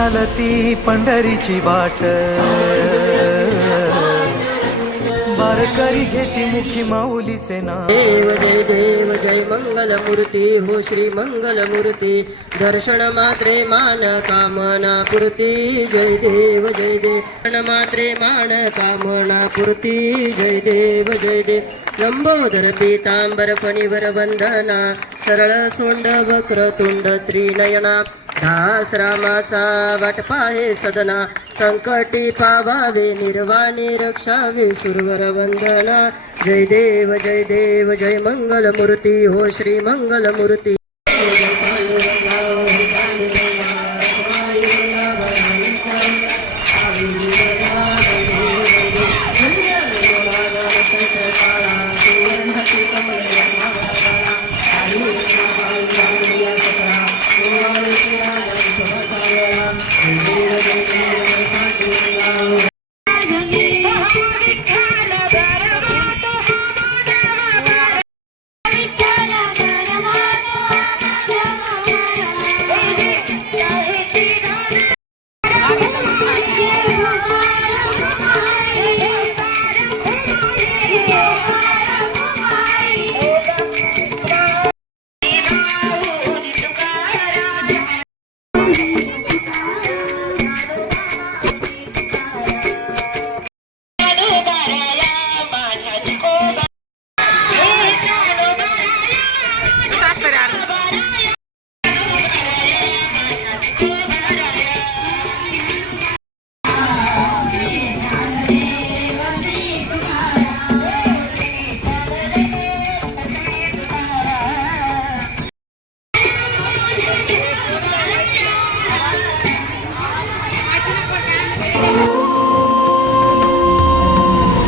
चालती पंढरीची वाट, वारकरी घेती मुखी माऊलीचे नाव। देव जय मंगल मूर्ती हो श्री मंगल मूर्ती, दर्शन मात्रे मान कामना पूर्ती। जय देव दर्शन मात्रे मान कामना पूर्ती। जय देव लंबोदर पीतांबर फणीवर वंदना, सरळ सोंड वक्रतुंड त्रिनयना। दास रामाचा वाटपाहे सदना, संकटी पावावे निर्वाणी रक्षावे सुरवर वंदना। जय देव जय मंगल मूर्ती हो श्री मंगल मूर्ती।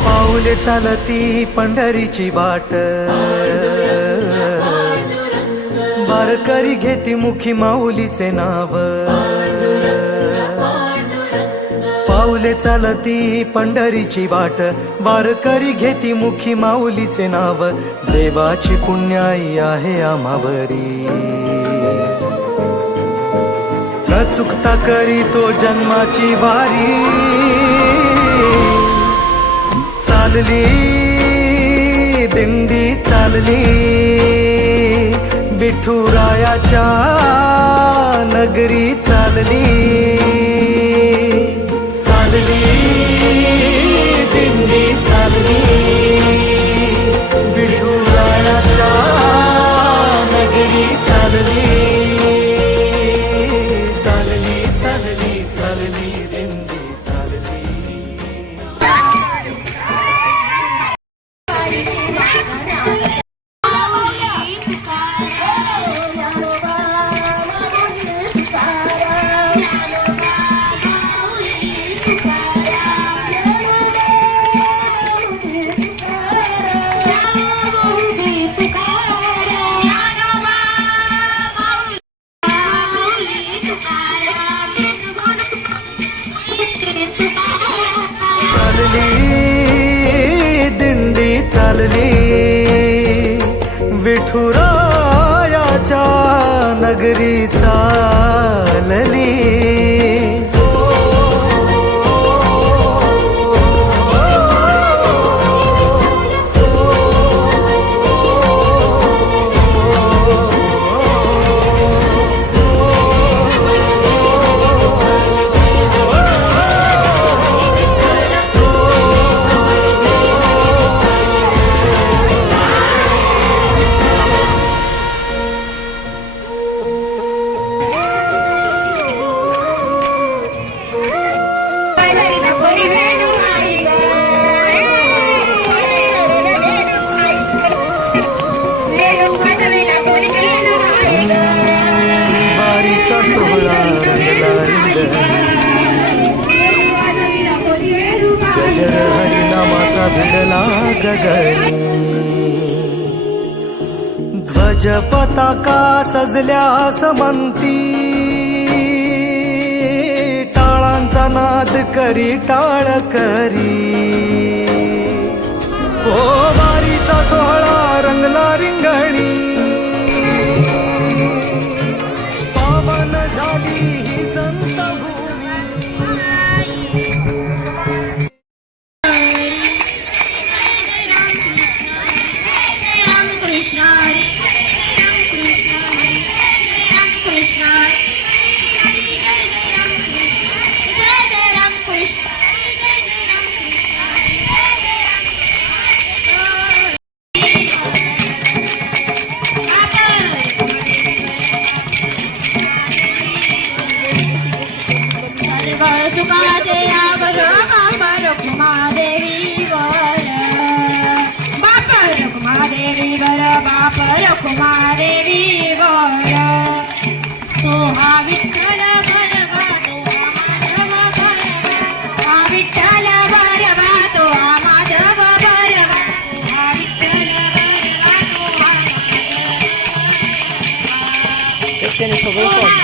पाऊले चालती पंढरीची वाट, वारकरी घेती मुखी माऊलीचे नाव। पाऊले चालती पंढरीची वाट, वारकरी घेती मुखी माऊलीचे नाव। देवाची पुण्याई आहे आम्हावरी, न चुकता करी तो जन्माची वारी। चालली दिंडी चालली, विठुरायाच्या नगरी चालली। चालली दिंडी चालली, विठुरायाच्या नगरी चालली। चालली चालली चालली दिंडी चालली। चालली दिंडी चालली, विठुरायाच्या नगरी चालली। वारीचा सोहळा रंगला गजर हरिनामाचा भिडला गगनी। ध्वज पताका सजल्या समंती, टाळांचा नाद करी टाळ करी। ओ वारीचा सोहळा रंगला रिंगणी, पावन झाली ही संत भूमी। रुक्मादेवी वर बाप रुक्मादेवी वर बाप रुक्मादेवी वर तो हा विठ्ठल भरवा तो हा विठ्ठल भरवा तो हा माधव भरवा तो हा विठ्ठल भरवा तो हा